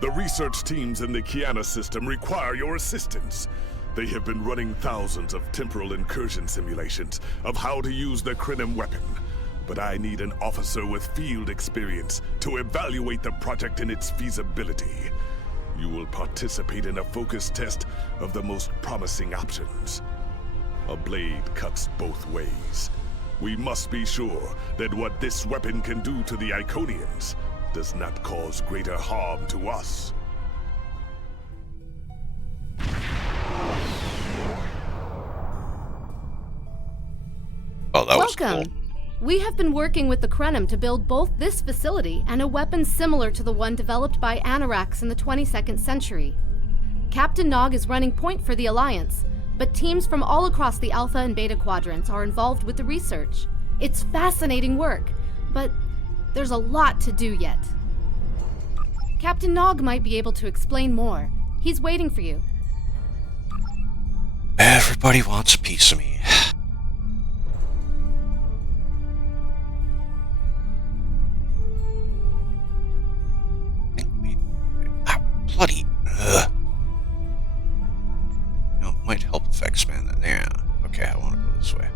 The research teams in the Kyana system require your assistance. They have been running thousands of temporal incursion simulations of how to use the Krenim weapon. But I need an officer with field experience to evaluate the project in its feasibility. You will participate in a focus test of the most promising options. A blade cuts both ways. We must be sure that what this weapon can do to the Iconians does not cause greater harm to us. Oh, that was Welcome. cool. We have been working with the Krenim to build both this facility and a weapon similar to the one developed by Anoraks in the 22nd century. Captain Nog is running point for the Alliance, but teams from all across the Alpha and Beta quadrants are involved with the research. It's fascinating work, but there's a lot to do yet. Captain Nog might be able to explain more. He's waiting for you. Everybody wants a piece of me. Bloody. No, it might help if I expand that. Yeah. Okay, I want to go this way.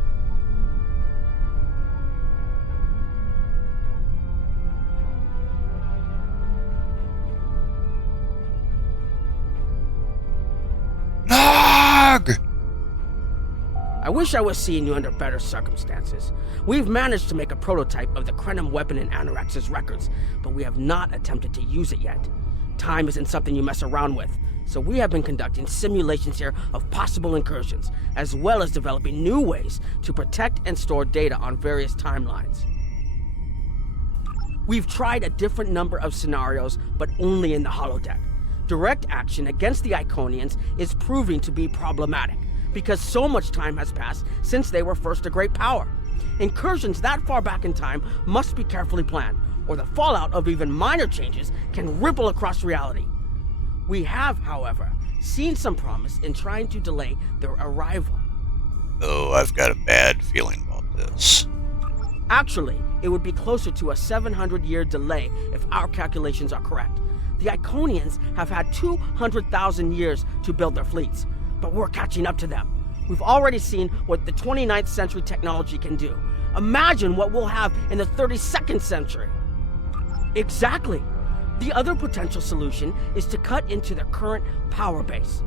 Nog! I wish I was seeing you under better circumstances. We've managed to make a prototype of the Krenim weapon in Anorax's records, but we have not attempted to use it yet. Time isn't something you mess around with, so we have been conducting simulations here of possible incursions, as well as developing new ways to protect and store data on various timelines. We've tried a different number of scenarios, but only in the holodeck. Direct action against the Iconians is proving to be problematic, because so much time has passed since they were first a great power. Incursions that far back in time must be carefully planned, or the fallout of even minor changes can ripple across reality. We have, however, seen some promise in trying to delay their arrival. Oh, I've got a bad feeling about this. Actually, it would be closer to a 700-year delay if our calculations are correct. The Iconians have had 200,000 years to build their fleets, but we're catching up to them. We've already seen what the 29th century technology can do. Imagine what we'll have in the 32nd century. Exactly. The other potential solution is to cut into their current power base.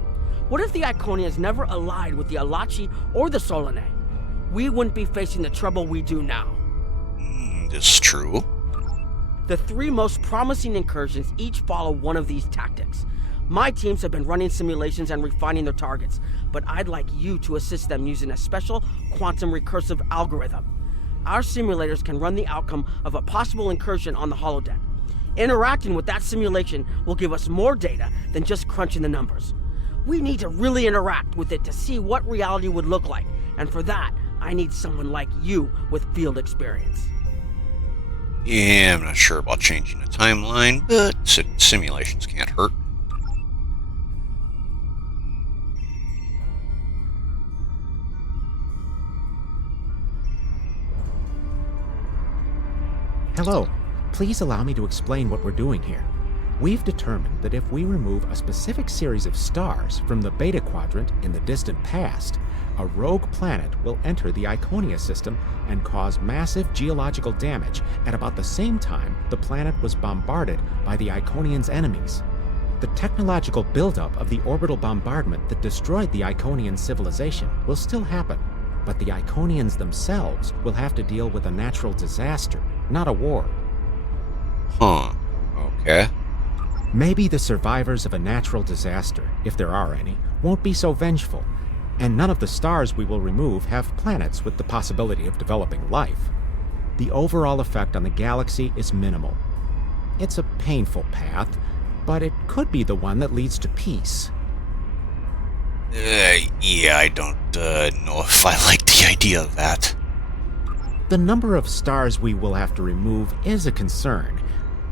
What if the Iconians never allied with the Alachi or the Solanae? We wouldn't be facing the trouble we do now. This is true. The three most promising incursions each follow one of these tactics. My teams have been running simulations and refining their targets, but I'd like you to assist them using a special quantum recursive algorithm. Our simulators can run the outcome of a possible incursion on the holodeck. Interacting with that simulation will give us more data than just crunching the numbers. We need to really interact with it to see what reality would look like, and for that, I need someone like you with field experience. Yeah, I'm not sure about changing the timeline, but simulations can't hurt. Hello. Please allow me to explain what we're doing here. We've determined that if we remove a specific series of stars from the Beta Quadrant in the distant past, a rogue planet will enter the Iconia system and cause massive geological damage at about the same time the planet was bombarded by the Iconians' enemies. The technological buildup of the orbital bombardment that destroyed the Iconian civilization will still happen, but the Iconians themselves will have to deal with a natural disaster, not a war. Huh. Okay. Maybe the survivors of a natural disaster, if there are any, won't be so vengeful, and none of the stars we will remove have planets with the possibility of developing life. The overall effect on the galaxy is minimal. It's a painful path, but it could be the one that leads to peace. Yeah, I don't know if I like the idea of that. The number of stars we will have to remove is a concern,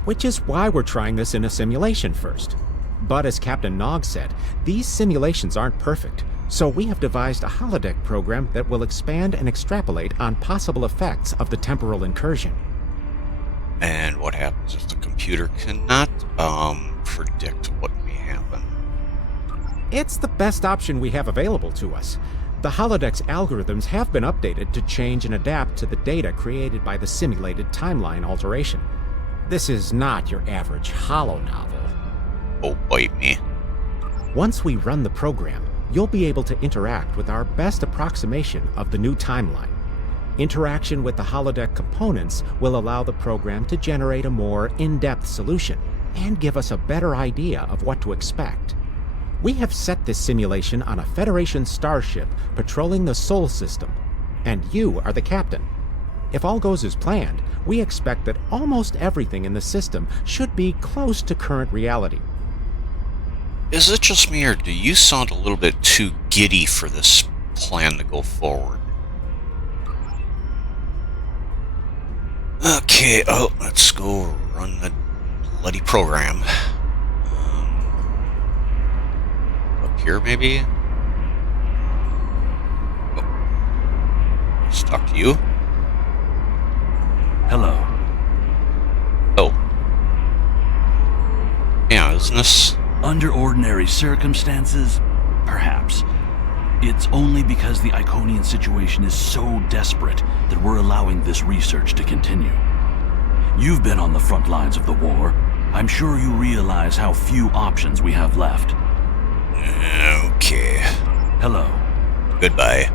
which is why we're trying this in a simulation first. But as Captain Nog said, these simulations aren't perfect, So we have devised a holodeck program that will expand and extrapolate on possible effects of the temporal incursion. And what happens if the computer cannot predict what may happen? It's the best option we have available to us. The holodeck's algorithms have been updated to change and adapt to the data created by the simulated timeline alteration. This is not your average holo novel. Oh, bite me. Once we run the program, you'll be able to interact with our best approximation of the new timeline. Interaction with the holodeck components will allow the program to generate a more in-depth solution and give us a better idea of what to expect. We have set this simulation on a Federation starship patrolling the Sol system, and you are the captain. If all goes as planned, we expect that almost everything in the system should be close to current reality. Is it just me, or do you sound a little bit too giddy for this plan to go forward? Okay, let's go run the bloody program. Up here, maybe? Oh. Let's talk to you. Hello. Oh. Yeah, isn't this... Under ordinary circumstances, perhaps. It's only because the Iconian situation is so desperate that we're allowing this research to continue. You've been on the front lines of the war. I'm sure you realize how few options we have left. Okay. Hello. Goodbye.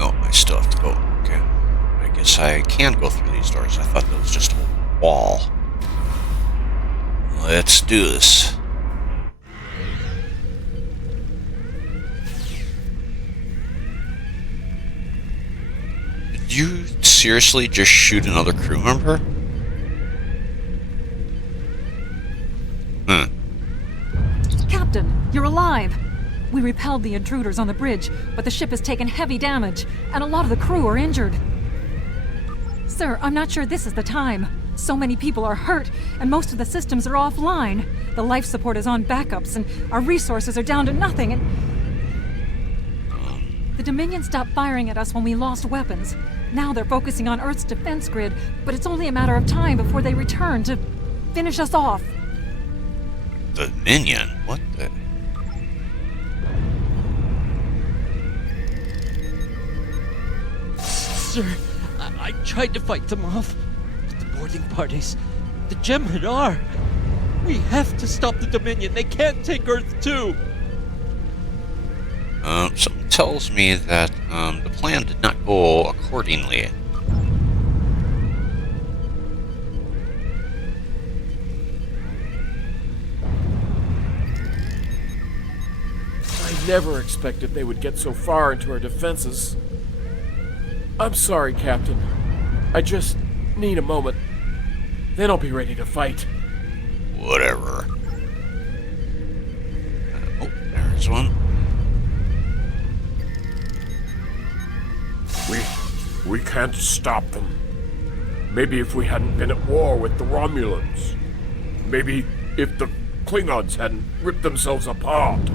Oh, I still have to go. Okay. I guess I can go through these doors. I thought that was just a wall. Let's do this. Did you seriously just shoot another crew member? Captain, you're alive! We repelled the intruders on the bridge, but the ship has taken heavy damage, and a lot of the crew are injured. Sir, I'm not sure this is the time. So many people are hurt, and most of the systems are offline. The life support is on backups, and our resources are down to nothing, and... The Dominion stopped firing at us when we lost weapons. Now they're focusing on Earth's defense grid, but it's only a matter of time before they return to finish us off. The Dominion? What the... Sir, I tried to fight them off. Boarding parties. The Jem'Hadar. We have to stop the Dominion. They can't take Earth too. Something tells me that the plan did not go accordingly. I never expected they would get so far into our defenses. I'm sorry, Captain. I just need a moment. Then I'll be ready to fight. Whatever. Oh, there's one. We can't stop them. Maybe if we hadn't been at war with the Romulans. Maybe if the Klingons hadn't ripped themselves apart.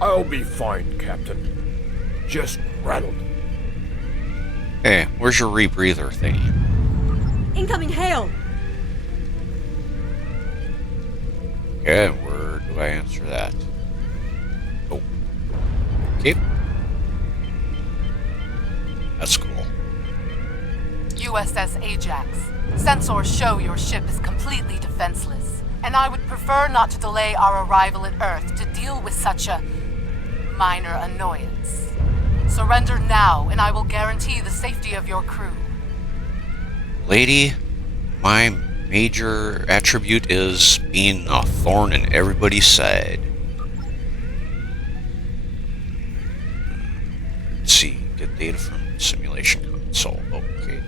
I'll be fine, Captain. Just rattled. Hey, where's your rebreather thingy? Incoming hail! Okay, where do I answer that? Oh. Okay. That's cool. USS Ajax. Sensors show your ship is completely defenseless, and I would prefer not to delay our arrival at Earth to deal with such a minor annoyance. Surrender now, and I will guarantee the safety of your crew. Lady, my major attribute is being a thorn in everybody's side. Let's see, get data from simulation console. Okay.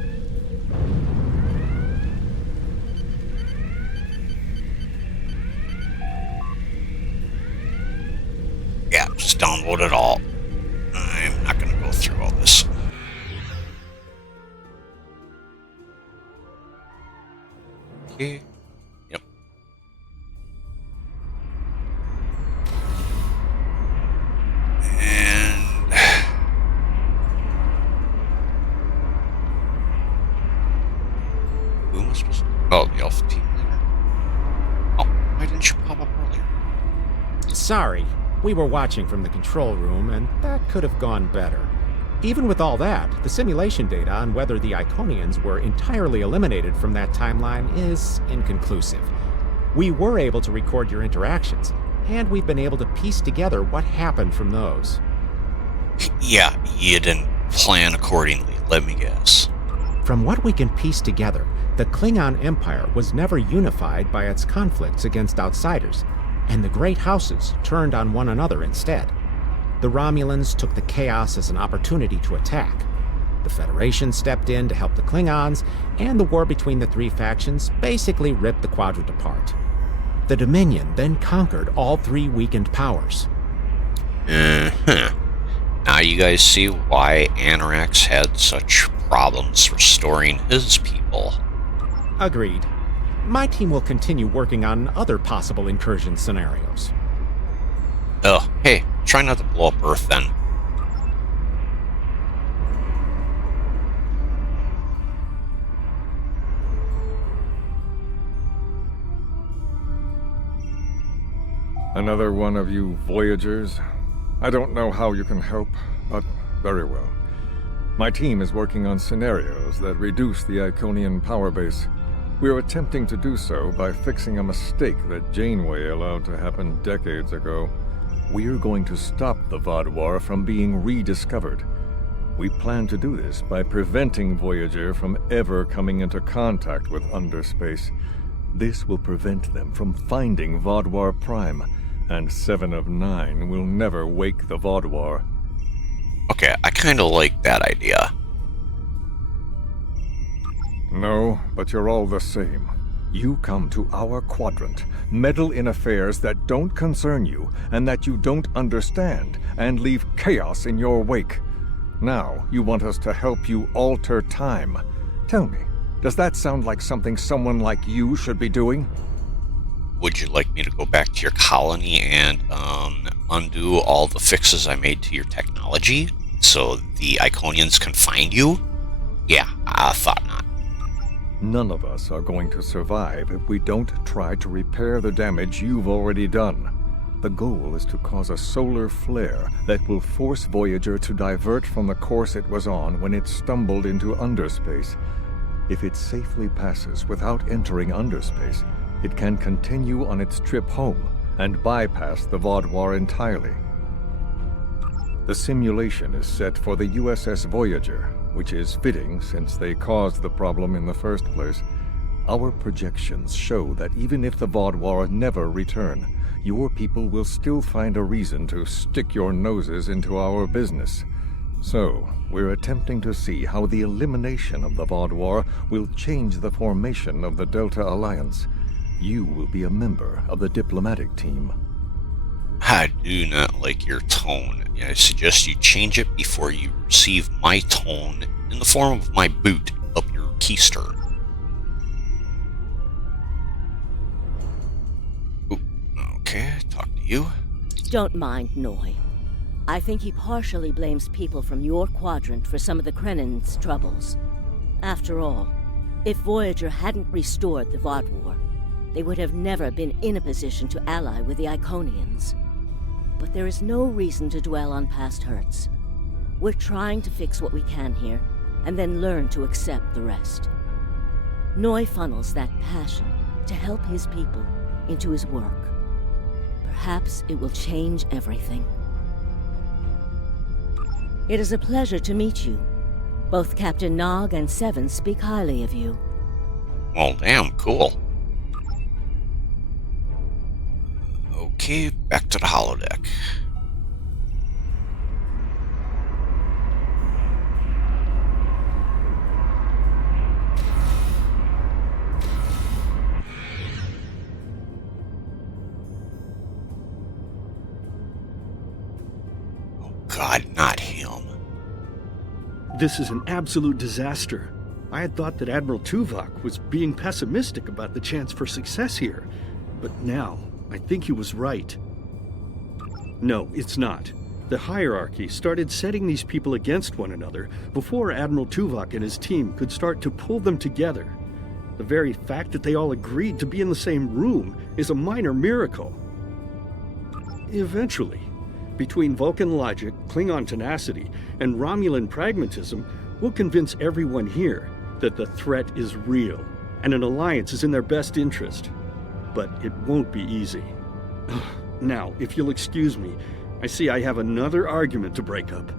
Yeah, just download it all. I'm not going to go through all this. Okay. Yep. Sorry, we were watching from the control room, and that could have gone better. Even with all that, the simulation data on whether the Iconians were entirely eliminated from that timeline is inconclusive. We were able to record your interactions, and we've been able to piece together what happened from those. Yeah, you didn't plan accordingly, let me guess. From what we can piece together, the Klingon Empire was never unified by its conflicts against outsiders, and the great houses turned on one another instead. The Romulans took the chaos as an opportunity to attack. The Federation stepped in to help the Klingons, and the war between the three factions basically ripped the quadrant apart. The Dominion then conquered all three weakened powers. Now you guys see why Anorax had such problems restoring his people. Agreed. My team will continue working on other possible incursion scenarios. Oh, hey, try not to blow up Earth then. Another one of you Voyagers? I don't know how you can help, but very well. My team is working on scenarios that reduce the Iconian power base. We are attempting to do so by fixing a mistake that Janeway allowed to happen decades ago. We are going to stop the Vaadwaur from being rediscovered. We plan to do this by preventing Voyager from ever coming into contact with underspace. This will prevent them from finding Vaadwaur Prime, and 7 of 9 will never wake the Vaadwaur. Okay, I kinda like that idea. No, but you're all the same. You come to our quadrant, meddle in affairs that don't concern you and that you don't understand, and leave chaos in your wake. Now, you want us to help you alter time. Tell me, does that sound like something someone like you should be doing? Would you like me to go back to your colony and undo all the fixes I made to your technology so the Iconians can find you? Yeah, I thought not. None of us are going to survive if we don't try to repair the damage you've already done. The goal is to cause a solar flare that will force Voyager to divert from the course it was on when it stumbled into underspace. If it safely passes without entering underspace, it can continue on its trip home and bypass the Vaadwaur entirely. The simulation is set for the USS Voyager, which is fitting since they caused the problem in the first place. Our projections show that even if the Vaadwaur never return, your people will still find a reason to stick your noses into our business. So, we're attempting to see how the elimination of the Vaadwaur will change the formation of the Delta Alliance. You will be a member of the diplomatic team. I do not like your tone. I suggest you change it before you receive my tone in the form of my boot up your keister. Ooh, okay, talk to you. Don't mind Noi. I think he partially blames people from your quadrant for some of the Krenin's troubles. After all, if Voyager hadn't restored the Vaadwaur, they would have never been in a position to ally with the Iconians. But there is no reason to dwell on past hurts. We're trying to fix what we can here, and then learn to accept the rest. Noi funnels that passion to help his people into his work. Perhaps it will change everything. It is a pleasure to meet you. Both Captain Nog and Seven speak highly of you. Well, damn, cool. Okay, back to the holodeck. Oh God, not him. This is an absolute disaster. I had thought that Admiral Tuvok was being pessimistic about the chance for success here, but now I think he was right. No, it's not. The hierarchy started setting these people against one another before Admiral Tuvok and his team could start to pull them together. The very fact that they all agreed to be in the same room is a minor miracle. Eventually. Between Vulcan logic, Klingon tenacity, and Romulan pragmatism, we'll convince everyone here that the threat is real, and an alliance is in their best interest. But it won't be easy. Now, if you'll excuse me, I see I have another argument to break up.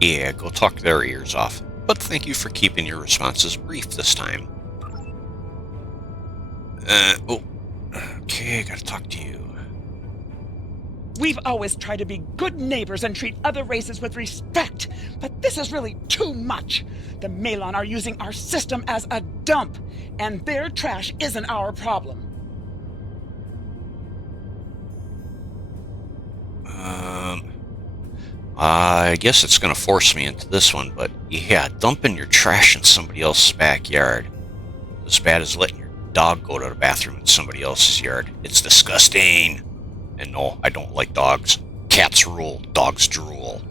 Yeah, go talk their ears off. But thank you for keeping your responses brief this time. Okay, I gotta talk to you. We've always tried to be good neighbors and treat other races with respect, but this is really too much. The Malon are using our system as a dump, and their trash isn't our problem. I guess it's gonna force me into this one, but yeah, dumping your trash in somebody else's backyard. As bad as letting your dog go to the bathroom in somebody else's yard. It's disgusting. And no, I don't like dogs. Cats rule, dogs drool.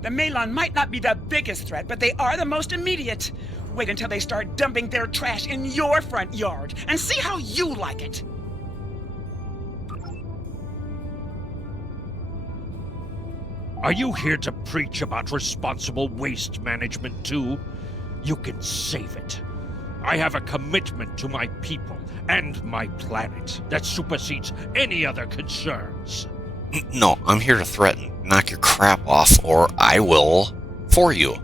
The Malon might not be the biggest threat, but they are the most immediate. Wait until they start dumping their trash in your front yard, and see how you like it. Are you here to preach about responsible waste management too? You can save it. I have a commitment to my people and my planet that supersedes any other concerns. No, I'm here to threaten. Knock your crap off, or I will for you.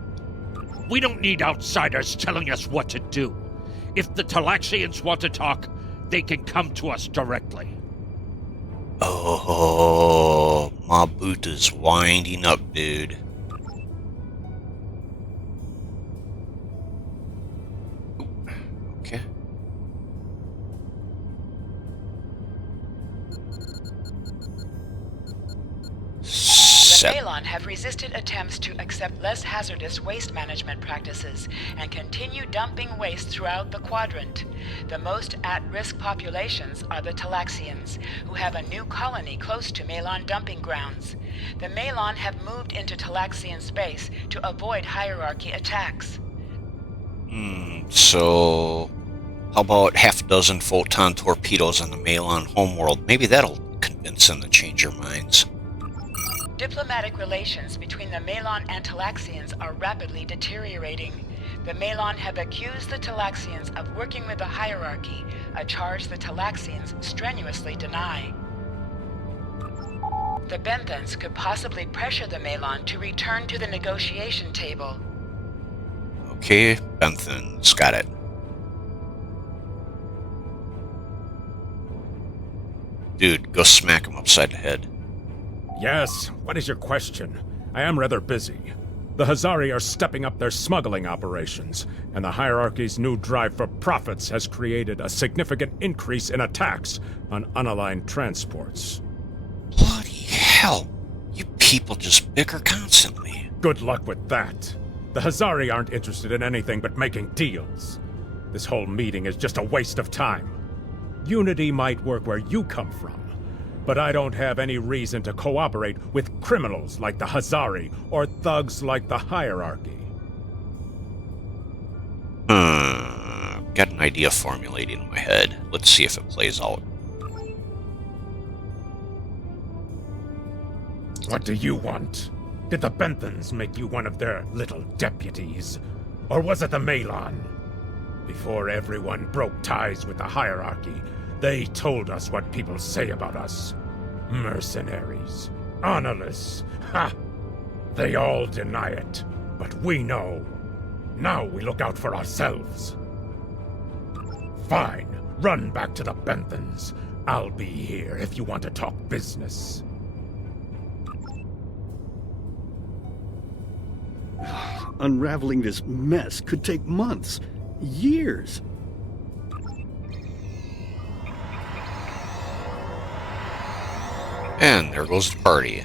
We don't need outsiders telling us what to do. If the Talaxians want to talk, they can come to us directly. Oh, my boot is winding up, dude. Okay. The Malon have resisted attempts to accept less hazardous waste management practices and continue dumping waste throughout the quadrant. The most at-risk populations are the Talaxians, who have a new colony close to Malon dumping grounds. The Malon have moved into Talaxian space to avoid hierarchy attacks. So how about half a dozen photon torpedoes on the Malon homeworld? Maybe that'll convince them to change their minds. Diplomatic relations between the Malon and Talaxians are rapidly deteriorating. The Malon have accused the Talaxians of working with the hierarchy, a charge the Talaxians strenuously deny. The Benthans could possibly pressure the Malon to return to the negotiation table. Okay, Benthans, got it. Dude, go smack him upside the head. Yes, what is your question? I am rather busy. The Hazari are stepping up their smuggling operations, and the hierarchy's new drive for profits has created a significant increase in attacks on unaligned transports. Bloody hell! You people just bicker constantly. Good luck with that. The Hazari aren't interested in anything but making deals. This whole meeting is just a waste of time. Unity might work where you come from, but I don't have any reason to cooperate with criminals like the Hazari or thugs like the hierarchy. Got an idea formulating in my head. Let's see if it plays out. What do you want? Did the Benthans make you one of their little deputies? Or was it the Malon? Before everyone broke ties with the hierarchy, they told us what people say about us. Mercenaries. Honorless. Ha! They all deny it, but we know. Now we look out for ourselves. Fine. Run back to the Benthans. I'll be here if you want to talk business. Unraveling this mess could take months, years. And there goes the party.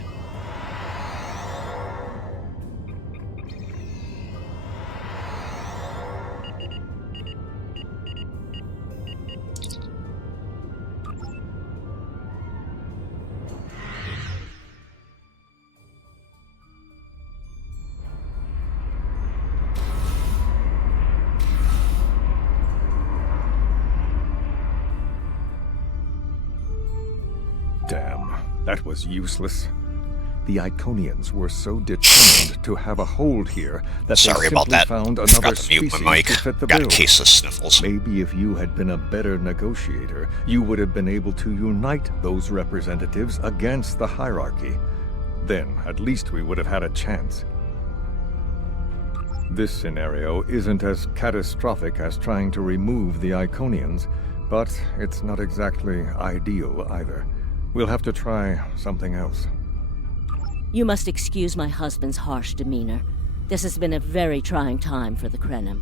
Damn. That was useless. The Iconians were so determined to have a hold here that Sorry they about simply that. found Forgot another to mute species my mic. to fit the Got bill. a case of sniffles. Maybe if you had been a better negotiator, you would have been able to unite those representatives against the hierarchy. Then, at least we would have had a chance. This scenario isn't as catastrophic as trying to remove the Iconians, but it's not exactly ideal either. We'll have to try something else. You must excuse my husband's harsh demeanor. This has been a very trying time for the Krenim.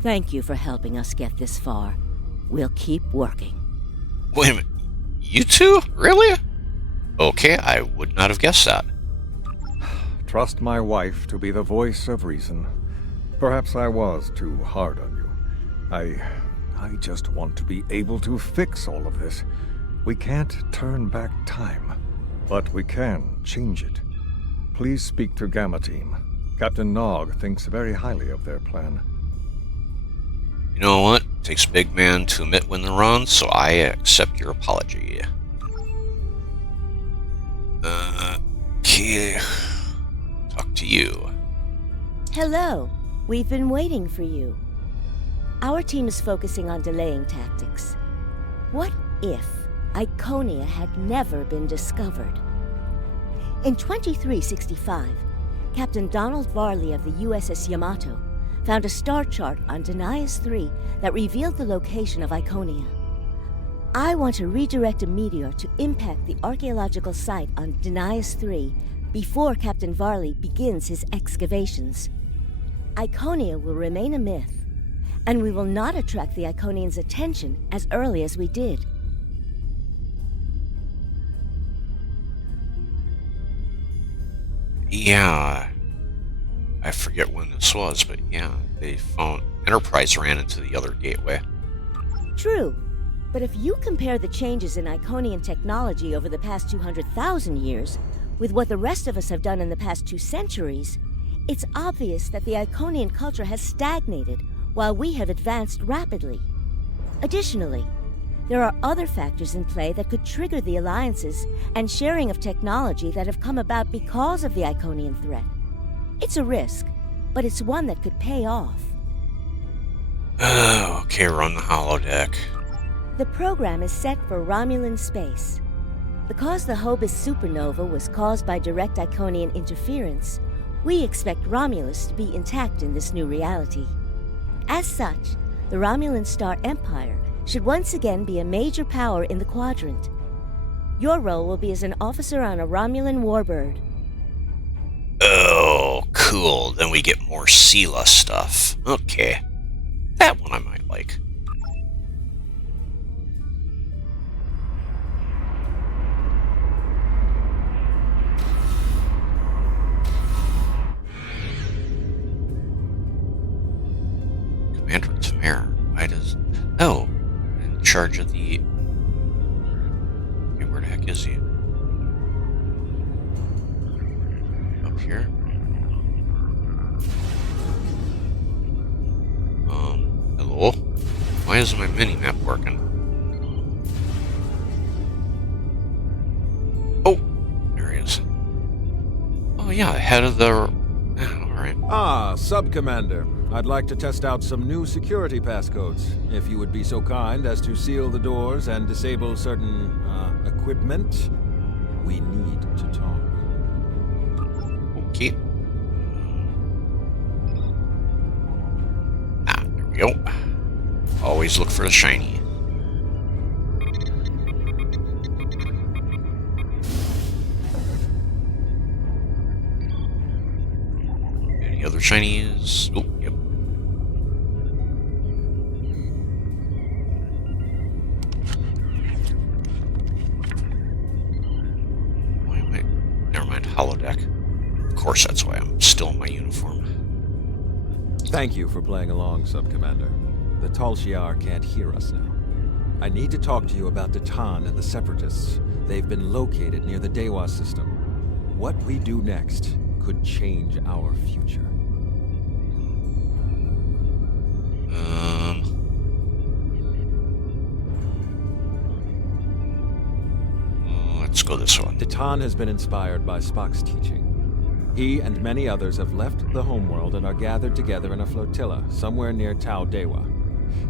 Thank you for helping us get this far. We'll keep working. Wait a minute. You two? Really? Okay, I would not have guessed that. Trust my wife to be the voice of reason. Perhaps I was too hard on you. I just want to be able to fix all of this. We can't turn back time, but we can change it. Please speak to Gamma Team. Captain Nog thinks very highly of their plan. You know what? It takes a big man to admit when they're wrong, so I accept your apology. Okay. Talk to you. Hello. We've been waiting for you. Our team is focusing on delaying tactics. What if Iconia had never been discovered? In 2365, Captain Donald Varley of the USS Yamato found a star chart on Denias 3 that revealed the location of Iconia. I want to redirect a meteor to impact the archaeological site on Denias 3 before Captain Varley begins his excavations. Iconia will remain a myth, and we will not attract the Iconians' attention as early as we did. Yeah. I forget when this was, but yeah, they found Enterprise ran into the other gateway. True, but if you compare the changes in Iconian technology over the past 200,000 years with what the rest of us have done in the past 2 centuries, it's obvious that the Iconian culture has stagnated while we have advanced rapidly. Additionally, there are other factors in play that could trigger the alliances and sharing of technology that have come about because of the Iconian threat. It's a risk, but it's one that could pay off. Okay, we're on the holodeck. The program is set for Romulan space. Because the Hobus supernova was caused by direct Iconian interference, we expect Romulus to be intact in this new reality. As such, the Romulan Star Empire should once again be a major power in the quadrant. Your role will be as an officer on a Romulan warbird. Oh, cool. Then we get more Sela stuff. Okay. That one I might like. Commander Tamara. Why does... Oh, in charge of the... Okay, where the heck is he? Up here? Hello? Why isn't my mini-map working? Oh! There he is. Oh yeah, head of the... Alright. Ah, Sub-Commander. I'd like to test out some new security passcodes, if you would be so kind as to seal the doors and disable certain, equipment. We need to talk. Okay. Ah, there we go. Always look for the shiny. Any other shinies? Oh, yep. Wait. Never mind, holodeck. Of course, that's why I'm still in my uniform. Thank you for playing along, Sub-Commander. The Tal Shiar can't hear us now. I need to talk to you about the Tan and the Separatists. They've been located near the Dewa system. What we do next could change our future. Let's let's go this one. Titan has been inspired by Spock's teaching. He and many others have left the homeworld and are gathered together in a flotilla somewhere near Tau Dewa.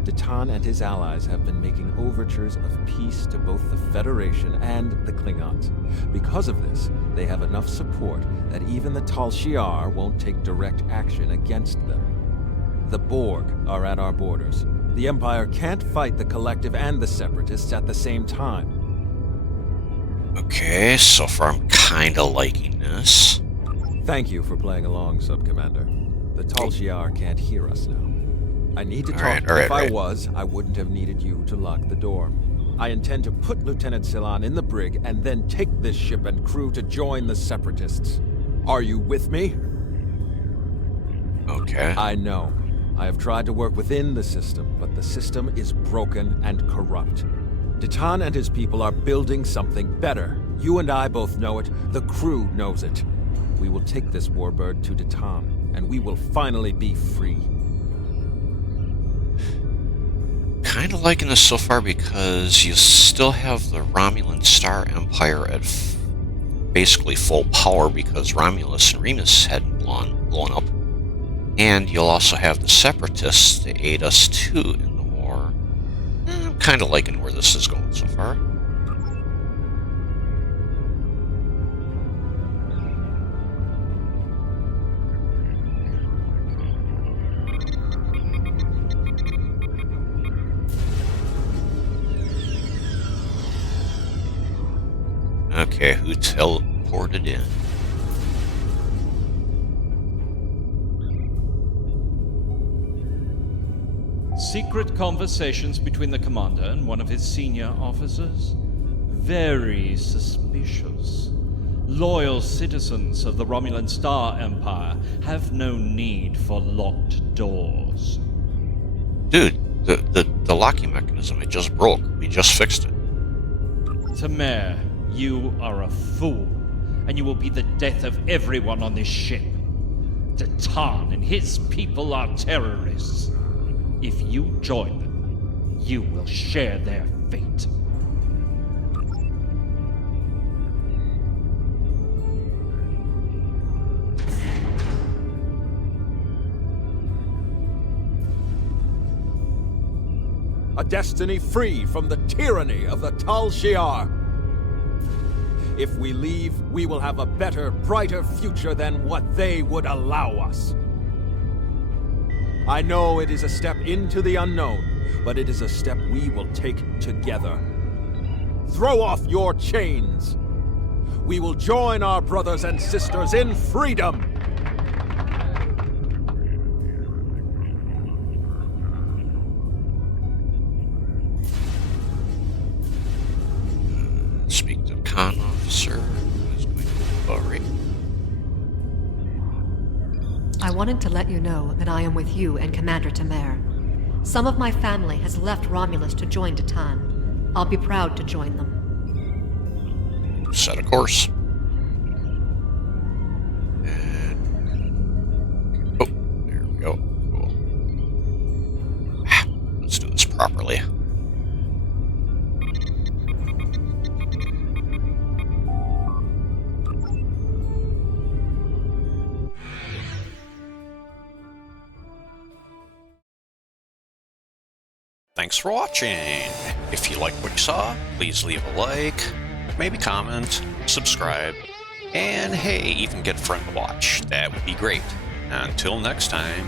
Titan and his allies have been making overtures of peace to both the Federation and the Klingons. Because of this, they have enough support that even the Tal Shiar won't take direct action against them. The Borg are at our borders. The Empire can't fight the Collective and the Separatists at the same time. Okay, so far I'm kinda liking this. Thank you for playing along, Sub-Commander. The Tal Shiar can't hear us now. I need to talk. If I was, I wouldn't have needed you to lock the door. I intend to put Lieutenant Silan in the brig and then take this ship and crew to join the Separatists. Are you with me? Okay. I know. I have tried to work within the system, but the system is broken and corrupt. Titan and his people are building something better. You and I both know it. The crew knows it. We will take this warbird to Titan, and we will finally be free. Kind of liking this so far because you still have the Romulan Star Empire at basically full power because Romulus and Remus hadn't blown up. And you'll also have the Separatists to aid us too in the war. I'm kind of liking where this is going so far. Okay, who teleported in? Secret conversations between the commander and one of his senior officers? Very suspicious. Loyal citizens of the Romulan Star Empire have no need for locked doors. Dude, the locking mechanism, it just broke. We just fixed it. Tamer, you are a fool, and you will be the death of everyone on this ship. Titan and his people are terrorists. If you join them, you will share their fate. A destiny free from the tyranny of the Tal Shiar. If we leave, we will have a better, brighter future than what they would allow us. I know it is a step into the unknown, but it is a step we will take together. Throw off your chains. We will join our brothers and sisters in freedom. Speak to con officer. Who's going to Barry? I wanted to let you know that I am with you and Commander Tamer. Some of my family has left Romulus to join Titan. I'll be proud to join them. Set a course. And... oh, there we go. Cool. Let's do this properly. Thanks for watching. If you liked what you saw, please leave a like, maybe comment, subscribe, and hey, even get a friend to watch. That would be great. Until next time.